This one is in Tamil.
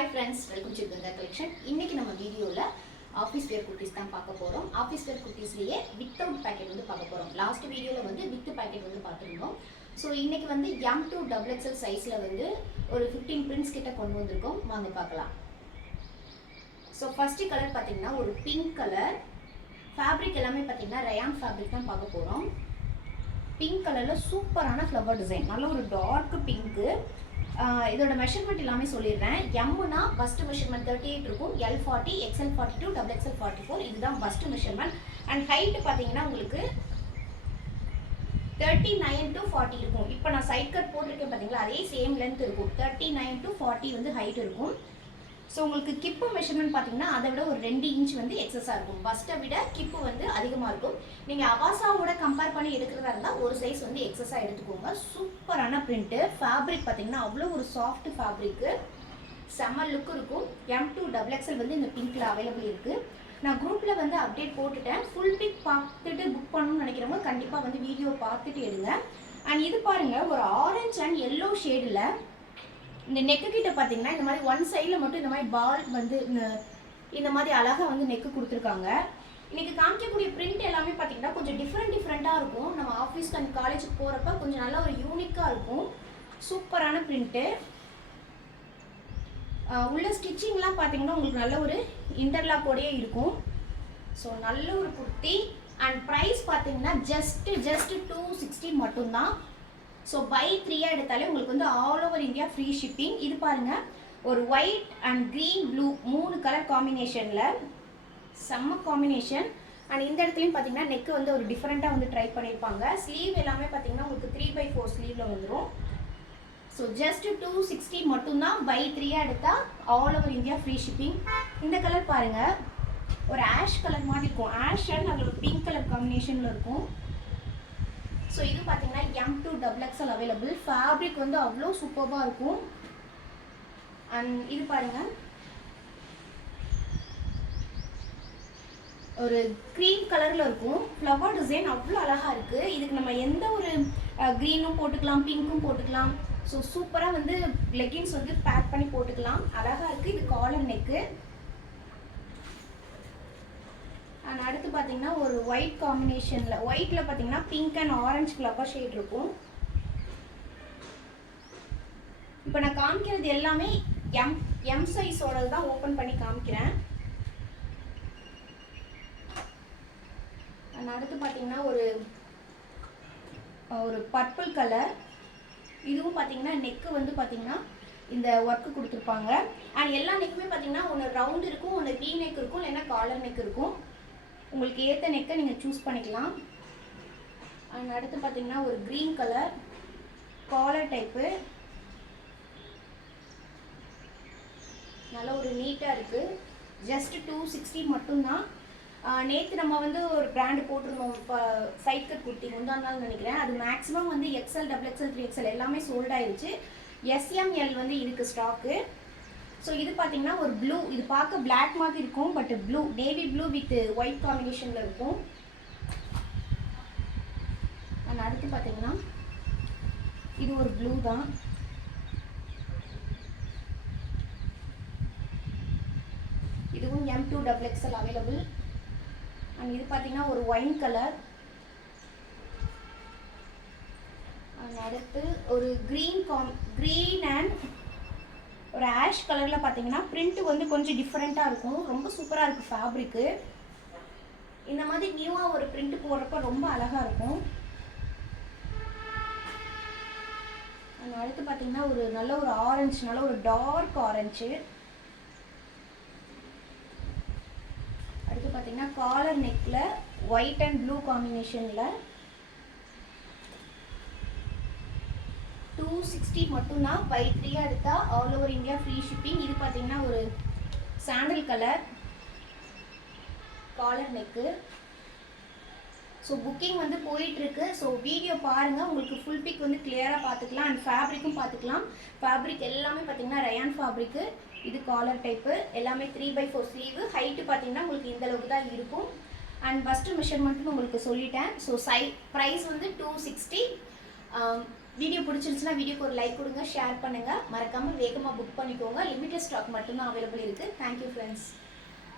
Hi friends, welcome to Ganga Collection. இன்னைக்கு நம்ம வீடியோல ஆபீஸ் வேர் குர்தீஸ் தான் பார்க்க போறோம். ஆபீஸ் வேர் குர்தீஸ்லயே வித்தவுட் பாக்கெட் வந்து பார்க்க போறோம். லாஸ்ட் வீடியோல வந்து வித் பாக்கெட் வந்து பார்த்திருந்தோம். சோ இன்னைக்கு வந்து M to XXL சைஸ்ல வந்து ஒரு 15 prints கிட்ட கொண்டு வந்திருக்கோம். வாங்க பார்க்கலாம். சோ ஃபர்ஸ்ட் கலர் பாத்தீங்கன்னா ஒரு பிங்க் கலர். ஃபேப்ரிக் எல்லாமே பாத்தீங்கன்னா ரயான் ஃபேப்ரிக் தான் பார்க்க போறோம். பிங்க் கலர்ல சூப்பரான ஃப்ளவர் டிசைன். நல்ல ஒரு டார்க் பிங்க். இதோட மெஷர்மெண்ட் எல்லாமே சொல்லிடுறேன். எம்னா பஸ்ட் மெஷர்மெண்ட் 38 இருக்கும், L 40, XL 42, XXL 44. இதுதான் பஸ்ட் மெஷர்மெண்ட். அண்ட் ஹைட் பார்த்தீங்கன்னா உங்களுக்கு 39 to 40 இருக்கும். இப்போ நான் சைட் கட் போட்டிருக்கேன் பார்த்தீங்களா, அதே சேம் லென்த் இருக்கும். 39 to 40 வந்து ஹைட் இருக்கும். ஸோ உங்களுக்கு கிப்பு மெஷர்மெண்ட் பார்த்தீங்கன்னா அதை விட ஒரு 2 இன்ச் வந்து எக்ஸஸாக இருக்கும். பஸ்ட்டை விட கிப்பு வந்து அதிகமாக இருக்கும். நீங்கள் அவாசாவோட கம்பேர் பண்ணி எடுக்கிறதா இருந்தால் ஒரு சைஸ் வந்து எக்ஸஸாக எடுத்துக்கோங்க. சூப்பரான பிரிண்ட்டு. ஃபேப்ரிக் பார்த்தீங்கன்னா அவ்வளோ ஒரு சாஃப்ட் ஃபேப்ரிக்கு, செம்ம லுக்கு இருக்கும். M to XXL வந்து இந்த பிங்க்கில் அவைலபிள் இருக்குது. நான் குரூப்பில் வந்து அப்டேட் போட்டுட்டேன். ஃபுல் பிக் பார்த்துட்டு புக் பண்ணணும்னு நினைக்கிறவங்க கண்டிப்பாக வந்து வீடியோ பார்த்துட்டு எடுங்க. அண்ட் இது பாருங்கள், ஒரு ஆரஞ்ச் அண்ட் எல்லோ ஷேடில் இந்த நெக்கு கிட்ட பார்த்தீங்கன்னா இந்த மாதிரி ஒன் சைடில் மட்டும் இந்த மாதிரி பால் வந்து இந்த மாதிரி அழகாக வந்து நெக்கு கொடுத்துருக்காங்க. இன்னைக்கு காமிக்கக்கூடிய பிரிண்ட் எல்லாமே பார்த்தீங்கன்னா கொஞ்சம் டிஃப்ரெண்ட்டாக இருக்கும். நம்ம ஆஃபீஸ்க்கு அண்ட் காலேஜுக்கு போகிறப்ப கொஞ்சம் நல்ல ஒரு யூனிக்காக இருக்கும். சூப்பரான பிரிண்ட்டு. உள்ள ஸ்டிச்சிங்லாம் பார்த்தீங்கன்னா உங்களுக்கு நல்ல ஒரு இன்டர்லாக்கோடையே இருக்கும். ஸோ நல்ல ஒரு குர்த்தி. அண்ட் ப்ரைஸ் பார்த்தீங்கன்னா ஜஸ்ட் 260 மட்டும்தான். ஸோ பை 3 எடுத்தாலே உங்களுக்கு வந்து all over India free shipping. இது பாருங்கள், ஒரு white and green blue 3 colour காம்பினேஷனில் செம்ம காம்பினேஷன். அண்ட் இந்த இடத்துலையும் பார்த்தீங்கன்னா நெக்கு வந்து ஒரு டிஃப்ரெண்ட்டாக வந்து ட்ரை பண்ணியிருப்பாங்க. ஸ்லீவ் எல்லாமே பார்த்தீங்கன்னா உங்களுக்கு 3/4 ஸ்லீவில் வந்துடும். ஸோ ஜஸ்ட் 260 மட்டும்தான். பை 3 எடுத்தால் all over India free shipping. இந்த கலர் பாருங்கள், ஒரு ஆஷ் கலர் மாதிரி இருக்கும். ஆஷ் அண்ட் அதில் ஒரு பிங்க் கலர் காம்பினேஷனில் இருக்கும். ஸோ இது பார்த்தீங்கன்னா M to XXL available. Fabric வந்து அவ்வளோ சூப்பராக இருக்கும். அண்ட் இது பாருங்கள், ஒரு க்ரீம் கலரில் இருக்கும். ஃப்ளவர் டிசைன் அவ்வளோ அழகாக இருக்குது. இதுக்கு நம்ம எந்த ஒரு க்ரீனும் போட்டுக்கலாம், பிங்க்கும் போட்டுக்கலாம். ஸோ சூப்பராக வந்து லெகின்ஸ் வந்து பேக் பண்ணி போட்டுக்கலாம். அழகாக இருக்குது. இது காலர் நெக்கு. அண்ட் அடுத்து பார்த்தீங்கன்னா ஒரு ஒயிட் காம்பினேஷனில், ஒயிட்டில் பார்த்தீங்கன்னா pink and orange flower shade இருக்கும். இப்போ நான் காமிக்கிறது எல்லாமே எம் சைஸோட தான் ஓப்பன் பண்ணி காமிக்கிறேன். அண்ட் அடுத்து பார்த்தீங்கன்னா ஒரு பர்பிள் கலர். இதுவும் பார்த்தீங்கன்னா நெக்கு வந்து பார்த்தீங்கன்னா இந்த ஒர்க்கு கொடுத்துருப்பாங்க. அண்ட் எல்லா நெக்குமே பார்த்தீங்கன்னா ஒன்று ரவுண்ட் இருக்கும், ஒன்று வீ நெக் இருக்கும், இல்லைன்னா காலர் நெக் இருக்கும். உங்களுக்கு ஏற்ற நெக்கை நீங்கள் சூஸ் பண்ணிக்கலாம். அண்ட் அடுத்து பார்த்தீங்கன்னா ஒரு க்ரீன் கலர் காலர் டைப்பு. நல்ல ஒரு நீட்டாக இருக்குது. ஜஸ்ட் 260 மட்டும்தான். நேற்று நம்ம வந்து ஒரு பிராண்டு போட்டிருந்தோம், இப்போ சைட் கட் குர்த்தி முந்தானாலும் நினைக்கிறேன். அது மேக்ஸிமம் வந்து XL, XXL, 3XL எல்லாமே சோல்ட் ஆயிடுச்சு. SML வந்து இருக்குது ஸ்டாக்கு. ஸோ இது பார்த்தீங்கன்னா ஒரு ப்ளூ, இது பார்க்க பிளாக் மாதிரி இருக்கும், but blue, navy blue with white காம்பினேஷனில் இருக்கும். அண்ட் அடுத்து பார்த்தீங்கன்னா இது ஒரு ப்ளூ தான். இதுவும் M to XXL available. And இது பார்த்தீங்கன்னா ஒரு ஒயின் கலர். அண்ட் அடுத்து ஒரு க்ரீன் அண்ட் ஒரு ஆஷ் கலரில் பார்த்தீங்கன்னா பிரிண்ட்டு வந்து கொஞ்சம் டிஃப்ரெண்ட்டாக இருக்கும். ரொம்ப சூப்பராக இருக்குது ஃபேப்ரிக்கு. இந்த மாதிரி நியூவாக ஒரு பிரிண்ட் போடுறப்ப ரொம்ப அழகாக இருக்கும். அடுத்து பார்த்தீங்கன்னா ஒரு நல்ல ஒரு ஆரஞ்சு, நல்ல ஒரு டார்க் ஆரஞ்சு. அடுத்து பார்த்தீங்கன்னா காலர் நெக்கில் ஒயிட் அண்ட் ப்ளூ காம்பினேஷனில் 260 மட்டும்தான். பை 3 எடுத்தால் all over India free shipping. இது பார்த்தீங்கன்னா ஒரு sandal colour collar neck. So booking வந்து போயிட்டுருக்கு. ஸோ வீடியோ பாருங்கள், உங்களுக்கு ஃபுல் பிக் வந்து கிளியராக பார்த்துக்கலாம். அண்ட் ஃபேப்ரிக்கும் பார்த்துக்கலாம். ஃபேப்ரிக் எல்லாமே பார்த்தீங்கன்னா ரயான் ஃபேப்ரிக்கு. இது காலர் டைப்பு. எல்லாமே 3/4 ஸ்லீவு. ஹைட்டு பார்த்தீங்கன்னா உங்களுக்கு இந்த அளவுக்கு தான் இருக்கும். அண்ட் பஸ்ட்டு மெஷர்மெண்ட்னு உங்களுக்கு சொல்லிட்டேன். ஸோ ப்ரைஸ் வந்து 260. வீடியோ பிடிச்சிருந்துச்சுன்னா வீடியோக்கு ஒரு லைக் கொடுங்க, ஷேர் பண்ணுங்கள், மறக்காமல் வேகமாக புக் பண்ணிக்கோங்க. லிமிட்டட் ஸ்டாக் மட்டும்தான் அவைலபிள் இருக்குது. Thank you friends.